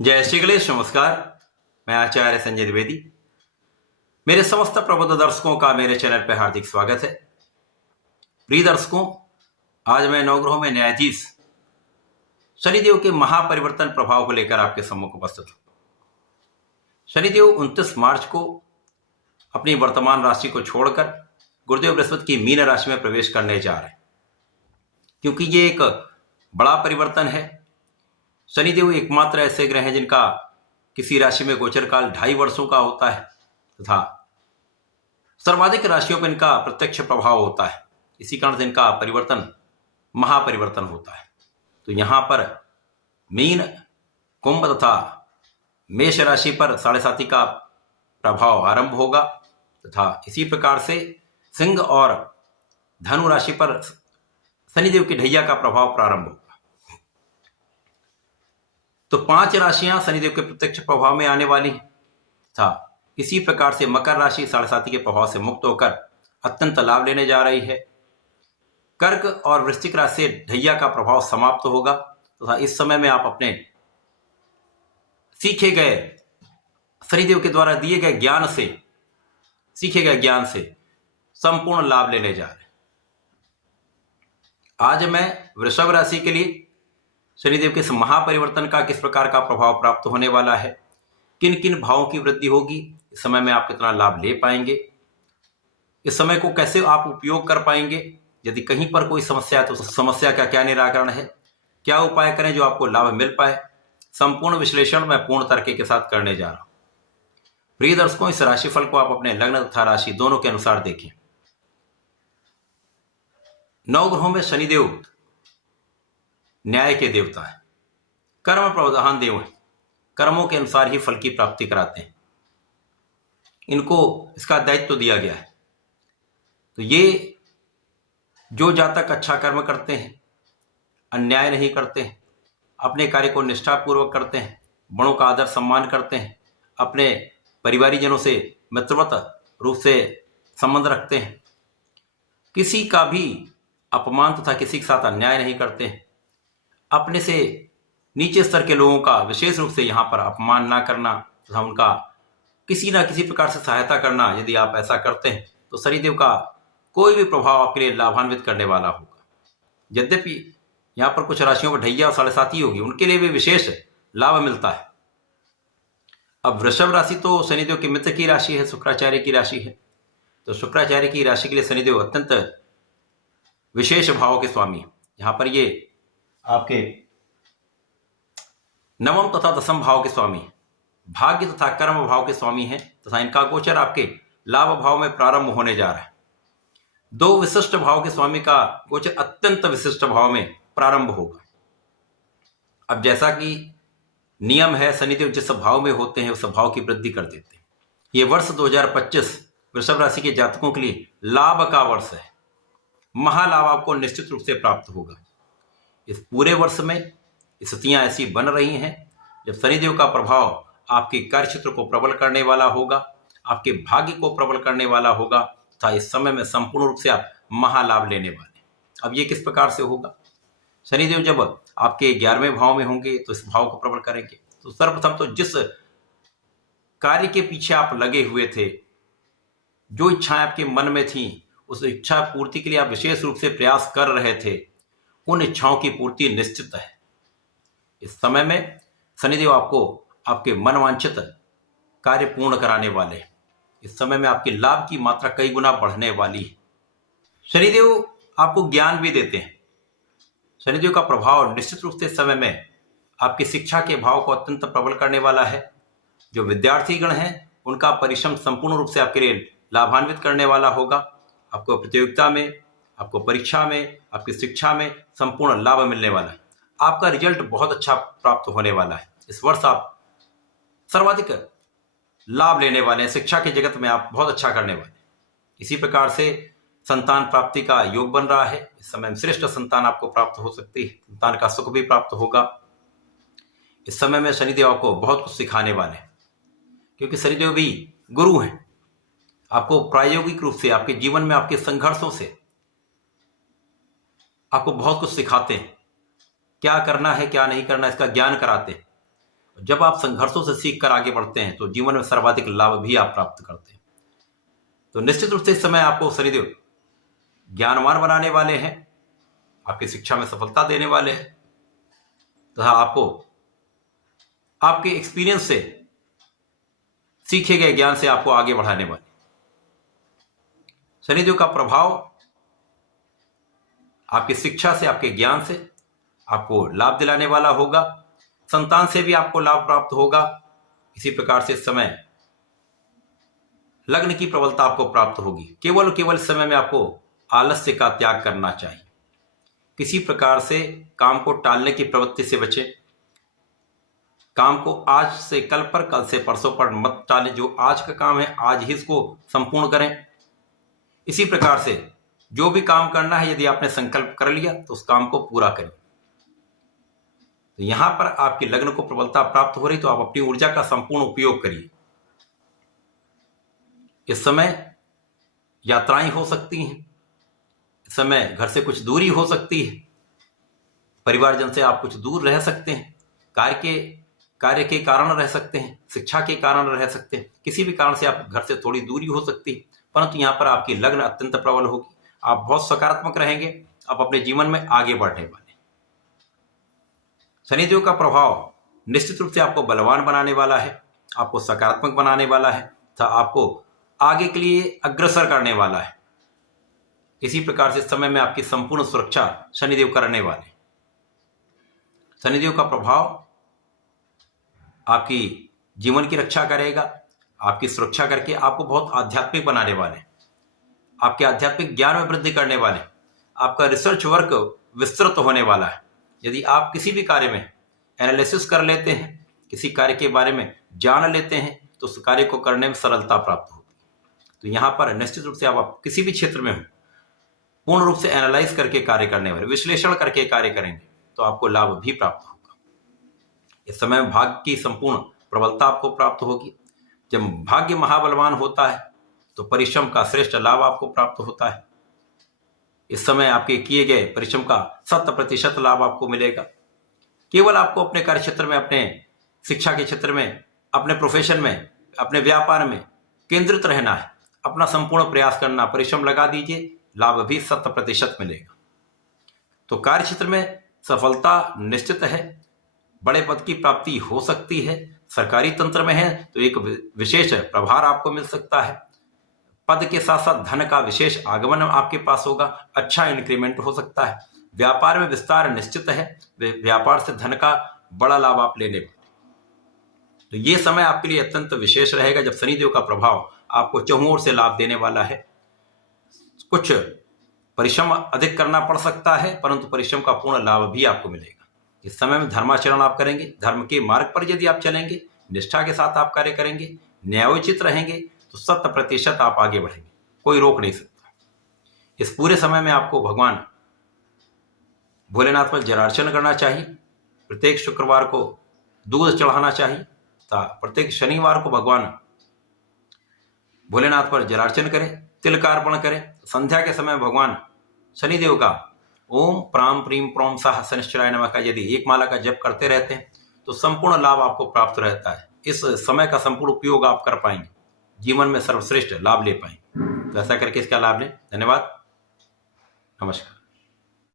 जय श्री गणेश। नमस्कार, मैं आचार्य संजय द्विवेदी। मेरे समस्त प्रबुद्ध दर्शकों का मेरे चैनल पर हार्दिक स्वागत है। प्रिय दर्शकों, आज मैं नवग्रहों में न्यायाधीश शनिदेव के महापरिवर्तन प्रभाव को लेकर आपके सम्मुख उपस्थित हूं। शनिदेव 29 मार्च को अपनी वर्तमान राशि को छोड़कर गुरुदेव बृहस्पति की मीन राशि में प्रवेश करने जा रहे हैं। क्योंकि ये एक बड़ा परिवर्तन है। शनिदेव एकमात्र ऐसे ग्रह हैं जिनका किसी राशि में गोचर काल 2.5 वर्षों का होता है तथा सर्वाधिक राशियों पर इनका प्रत्यक्ष प्रभाव होता है। इसी कारण से इनका परिवर्तन महापरिवर्तन होता है। तो यहाँ पर मीन, कुंभ तथा मेष राशि पर 7.5 का प्रभाव आरंभ होगा तथा इसी प्रकार से सिंह और धनु राशि पर शनिदेव की ढैया का प्रभाव प्रारंभ होगा। तो 5 राशियां शनिदेव के प्रत्यक्ष प्रभाव में आने वाली हैं तथा इसी प्रकार से मकर राशि 7.5 के प्रभाव से मुक्त होकर अत्यंत लाभ लेने जा रही है। कर्क और वृश्चिक राशि से ढैया का प्रभाव समाप्त होगा तथा इस समय में आप अपने सीखे गए शनिदेव के द्वारा दिए गए ज्ञान से, सीखे गए ज्ञान से संपूर्ण लाभ लेने जा रहे हैं। आज मैं वृषभ राशि के लिए शनिदेव के इस महापरिवर्तन का किस प्रकार का प्रभाव प्राप्त होने वाला है, किन किन भावों की वृद्धि होगी, इस समय में आप कितना लाभ ले पाएंगे, इस समय को कैसे आप उपयोग कर पाएंगे, यदि कहीं पर कोई समस्या है तो समस्या का क्या निराकरण है, क्या उपाय करें जो आपको लाभ मिल पाए, संपूर्ण विश्लेषण मैं पूर्ण तरीके के साथ करने जा रहा हूं। प्रिय दर्शकों, इस राशिफल को आप अपने लग्न तथा राशि दोनों के अनुसार देखें। 9 ग्रहों में शनिदेव न्याय के देवता है, कर्म प्रधान देव है। कर्मों के अनुसार ही फल की प्राप्ति कराते हैं, इनको इसका दायित्व दिया गया है। तो ये जो जातक अच्छा कर्म करते हैं, अन्याय नहीं करते हैं, अपने कार्य को निष्ठापूर्वक करते हैं, बड़ों का आदर सम्मान करते हैं, अपने परिवारीजनों से मित्रवत रूप से संबंध रखते हैं, किसी का भी अपमान तथा किसी के साथ अन्याय नहीं करते हैं, अपने से नीचे स्तर के लोगों का विशेष रूप से यहाँ पर अपमान ना करना तथा उनका किसी ना किसी प्रकार से सहायता करना, यदि आप ऐसा करते हैं तो शनिदेव का कोई भी प्रभाव आपके लिए लाभान्वित करने वाला होगा। यद्यपि यहाँ पर कुछ राशियों पर ढैया और 7.5 होगी, उनके लिए भी विशेष लाभ मिलता है। अब वृषभ राशि तो शनिदेव के मित्र की राशि है, शुक्राचार्य की राशि है। तो शुक्राचार्य की राशि के लिए शनिदेव अत्यंत विशेष भावों के स्वामी है। यहाँ पर ये आपके 9वें तथा 10वें भाव के स्वामी हैं, भाग्य तथा कर्म भाव के स्वामी हैं तथा इनका गोचर आपके लाभ भाव में प्रारंभ होने जा रहा है। 2 विशिष्ट भाव के स्वामी का गोचर अत्यंत विशिष्ट भाव में प्रारंभ होगा। अब जैसा कि नियम है, शनिदेव जिस भाव में होते हैं उस भाव की वृद्धि कर देते हैं। ये वर्ष 2025 वृषभ राशि के जातकों के लिए लाभ का वर्ष है। महालाभ आपको निश्चित रूप से प्राप्त होगा। इस पूरे वर्ष में स्थितियां ऐसी बन रही हैं जब शनिदेव का प्रभाव आपके कार्यक्षेत्र को प्रबल करने वाला होगा, आपके भाग्य को प्रबल करने वाला होगा तथा इस समय में संपूर्ण रूप से आप महालाभ लेने वाले। अब ये किस प्रकार से होगा? शनिदेव जब आपके 11वें भाव में होंगे तो इस भाव को प्रबल करेंगे। तो सर्वप्रथम तो जिस कार्य के पीछे आप लगे हुए थे, जो इच्छाएं आपके मन में थी, उस इच्छा पूर्ति के लिए आप विशेष रूप से प्रयास कर रहे थे, उन इच्छाओं की पूर्ति निश्चित है। इस समय में शनिदेव आपको आपके मनवांछित कार्य पूर्ण कराने वाले हैं। इस समय में आपके लाभ की मात्रा कई गुना बढ़ने वाली है। शनिदेव आपको ज्ञान भी देते हैं। शनिदेव का प्रभाव निश्चित रूप से इस समय में आपकी शिक्षा के भाव को अत्यंत प्रबल करने वाला है। जो विद्यार्थीगण हैं उनका परिश्रम संपूर्ण रूप से आपके लिए लाभान्वित करने वाला होगा। आपको प्रतियोगिता में, आपको परीक्षा में, आपकी शिक्षा में संपूर्ण लाभ मिलने वाला है। आपका रिजल्ट बहुत अच्छा प्राप्त होने वाला है। इस वर्ष आप सर्वाधिक लाभ लेने वाले हैं। शिक्षा के जगत में आप बहुत अच्छा करने वाले हैं। इसी प्रकार से संतान प्राप्ति का योग बन रहा है। इस समय श्रेष्ठ संतान आपको प्राप्त हो सकती है। संतान का सुख भी प्राप्त होगा। इस समय में शनिदेव आपको बहुत कुछ सिखाने वाले हैं, क्योंकि शनिदेव भी गुरु हैं। आपको प्रायोगिक रूप से आपके जीवन में आपके संघर्षों से आपको बहुत कुछ सिखाते हैं। क्या करना है, क्या नहीं करना, इसका ज्ञान कराते हैं। जब आप संघर्षों से सीख कर आगे बढ़ते हैं तो जीवन में सर्वाधिक लाभ भी आप प्राप्त करते हैं। तो निश्चित रूप से इस समय आपको शनिदेव ज्ञानवान बनाने वाले हैं, आपकी शिक्षा में सफलता देने वाले हैं तथा आपको आपके एक्सपीरियंस से, सीखे गए ज्ञान से आपको आगे बढ़ाने वाले। शनिदेव का प्रभाव आपकी शिक्षा से, आपके ज्ञान से आपको लाभ दिलाने वाला होगा। संतान से भी आपको लाभ प्राप्त होगा। इसी प्रकार से इस समय लग्न की प्रबलता आपको प्राप्त होगी। केवल इस समय में आपको आलस्य का त्याग करना चाहिए। किसी प्रकार से काम को टालने की प्रवृत्ति से बचें। काम को आज से कल पर, कल से परसों पर मत टालें। जो आज का काम है आज ही इसको संपूर्ण करें। इसी प्रकार से जो भी काम करना है, यदि आपने संकल्प कर लिया तो उस काम को पूरा करें। तो यहां पर आपकी लग्न को प्रबलता प्राप्त हो रही, तो आप अपनी ऊर्जा का संपूर्ण उपयोग करिए। इस समय यात्राएं हो सकती हैं, इस समय घर से कुछ दूरी हो सकती है, परिवारजन से आप कुछ दूर रह सकते हैं, कार्य के कारण रह सकते हैं, शिक्षा के कारण रह सकते हैं। किसी भी कारण से आप घर से थोड़ी दूरी हो सकती है, परंतु यहां पर आपकी लग्न अत्यंत प्रबल होगी। आप बहुत सकारात्मक रहेंगे, आप अपने जीवन में आगे बढ़ने वाले। शनिदेव का प्रभाव निश्चित रूप से आपको बलवान बनाने वाला है, आपको सकारात्मक बनाने वाला है तथा आपको आगे के लिए अग्रसर करने वाला है। इसी प्रकार से इस समय में आपकी संपूर्ण सुरक्षा शनिदेव करने वाले। शनिदेव का प्रभाव आपकी जीवन की रक्षा करेगा, आपकी सुरक्षा करके आपको बहुत आध्यात्मिक बनाने वाले, आपके आध्यात्मिक ज्ञान में वृद्धि करने वाले। आपका रिसर्च वर्क विस्तृत होने वाला है। यदि आप किसी भी कार्य में एनालिसिस कर लेते हैं, किसी कार्य के बारे में जान लेते हैं, तो उस कार्य को करने में सरलता प्राप्त होती है। तो यहाँ पर निश्चित रूप से आप किसी भी क्षेत्र में हो, पूर्ण रूप से एनालाइज करके कार्य करने वाले, विश्लेषण करके कार्य करेंगे तो आपको लाभ भी प्राप्त होगा। इस समय भाग्य की संपूर्ण प्रबलता आपको प्राप्त होगी। जब भाग्य महाबलवान होता है तो परिश्रम का श्रेष्ठ लाभ आपको प्राप्त होता है। इस समय आपके किए गए परिश्रम का 100% लाभ आपको मिलेगा। केवल आपको अपने कार्य क्षेत्र में, अपने शिक्षा के क्षेत्र में, अपने प्रोफेशन में, अपने व्यापार में केंद्रित रहना है। अपना संपूर्ण प्रयास करना, परिश्रम लगा दीजिए, लाभ भी 100% मिलेगा। तो कार्य क्षेत्र में सफलता निश्चित है, बड़े पद की प्राप्ति हो सकती है। सरकारी तंत्र में है तो एक विशेष प्रभार आपको मिल सकता है। पद के साथ साथ धन का विशेष आगमन आपके पास होगा, अच्छा इंक्रीमेंट हो सकता है। व्यापार में विस्तार निश्चित है, व्यापार से धन का बड़ा लाभ आप लेने वाले। तो ये समय आपके लिए अत्यंत विशेष रहेगा जब शनिदेव का प्रभाव आपको चहुं ओर से लाभ देने वाला है। कुछ परिश्रम अधिक करना पड़ सकता है, परंतु परिश्रम का पूर्ण लाभ भी आपको मिलेगा। इस समय में धर्माचरण आप करेंगे, धर्म के मार्ग पर यदि आप चलेंगे, निष्ठा के साथ आप कार्य करेंगे, न्यायोचित रहेंगे, तो 100% आप आगे बढ़ेंगे, कोई रोक नहीं सकता। इस पूरे समय में आपको भगवान भोलेनाथ पर जलार्चन करना चाहिए। प्रत्येक शुक्रवार को दूध चढ़ाना चाहिए तथा प्रत्येक शनिवार को भगवान भोलेनाथ पर जलार्चन करें, तिल का अर्पण करें। संध्या के समय भगवान शनिदेव का ओम प्राम प्रीम प्रोम साह शनिश्चराय नमः का यदि एक माला का जप करते रहते हैं तो संपूर्ण लाभ आपको प्राप्त रहता है। इस समय का संपूर्ण उपयोग आप कर पाएंगे, जीवन में सर्वश्रेष्ठ लाभ ले पाएंगे। तो ऐसा करके इसका लाभ लें। धन्यवाद, नमस्कार।